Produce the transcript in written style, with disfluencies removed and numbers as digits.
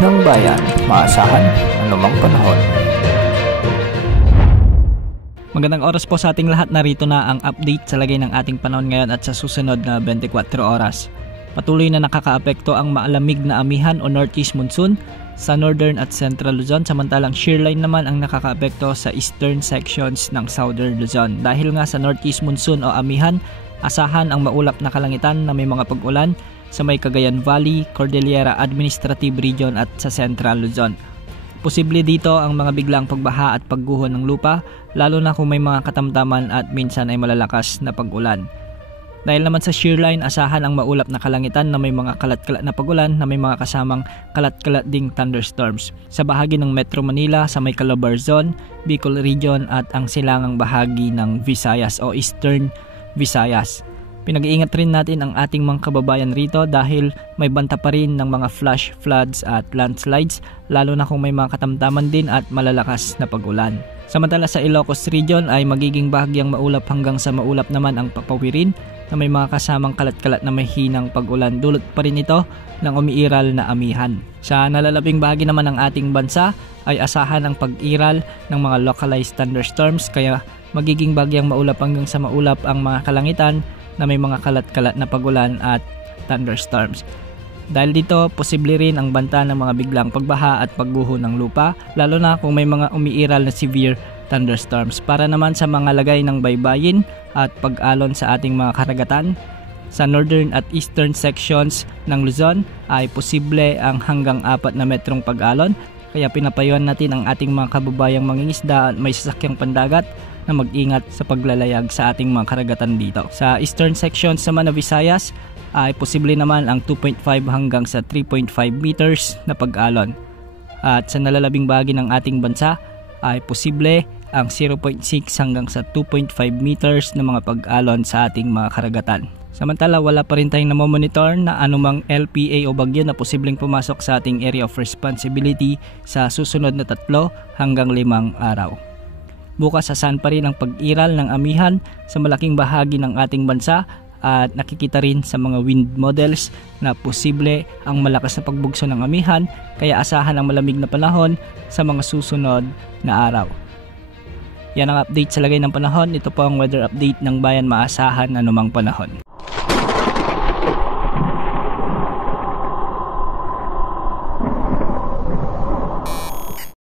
ng bayan, maasahan anumang panahon. Magandang oras po sa ating lahat. Narito na ang update sa lagay ng ating panahon ngayon at sa susunod na 24 oras. Patuloy na nakakaapekto ang maalamig na amihan o northeast monsoon sa northern at central Luzon, samantalang shearline naman ang nakakaapekto sa eastern sections ng southern Luzon. Dahil nga sa northeast monsoon o amihan, asahan ang maulap na kalangitan na may mga pag-ulan sa may Cagayan Valley, Cordillera Administrative Region at sa Central Luzon. Posible dito ang mga biglang pagbaha at pagguho ng lupa, lalo na kung may mga katamtaman at minsan ay malalakas na pag-ulan. Dahil naman sa shearline, asahan ang maulap na kalangitan na may mga kalat-kalat na pag-ulan na may mga kasamang kalat-kalat ding thunderstorms sa bahagi ng Metro Manila, sa may Calabar Zone, Bicol Region at ang silangang bahagi ng Visayas o Eastern Visayas. Pinag-iingat rin natin ang ating mga kababayan rito dahil may banta pa rin ng mga flash floods at landslides, lalo na kung may mga katamtaman din at malalakas na pag-ulan. Samantala sa Ilocos Region ay magiging bahagyang maulap hanggang sa maulap naman ang papawirin na may mga kasamang kalat-kalat na may hinang pag-ulan. Dulot pa rin ito ng umiiral na amihan. Sa nalalabing bahagi naman ng ating bansa ay asahan ang pag-iral ng mga localized thunderstorms, kaya magiging bahagyang maulap hanggang sa maulap ang mga kalangitan na may mga kalat-kalat na pag-ulan at thunderstorms. Dahil dito, posible rin ang banta ng mga biglang pagbaha at pagguho ng lupa, lalo na kung may mga umiiral na severe thunderstorms. Para naman sa mga lagay ng baybayin at pag-alon sa ating mga karagatan, sa northern at eastern sections ng Luzon ay posible ang hanggang 4 na metrong pag-alon, kaya pinapayuhan natin ang ating mga kababayang mangingisda at may sasakyang pandagat na mag-ingat sa paglalayag sa ating mga karagatan dito. Sa eastern sections naman na Visayas ay posible naman ang 2.5 hanggang sa 3.5 meters na pag-alon. At sa nalalabing bahagi ng ating bansa ay posible ang 0.6 hanggang sa 2.5 meters na mga pag-alon sa ating mga karagatan. Samantala, wala pa rin tayong namomonitor na anumang LPA o bagyo na posibleng pumasok sa ating area of responsibility sa susunod na 3 hanggang 5 araw. Bukas asahan pa rin ang pag-iral ng amihan sa malaking bahagi ng ating bansa at nakikita rin sa mga wind models na posible ang malakas na pagbugso ng amihan, kaya asahan ang malamig na panahon sa mga susunod na araw. Yan ang update sa lagay ng panahon. Ito po ang weather update ng bayan, maasahan anumang panahon.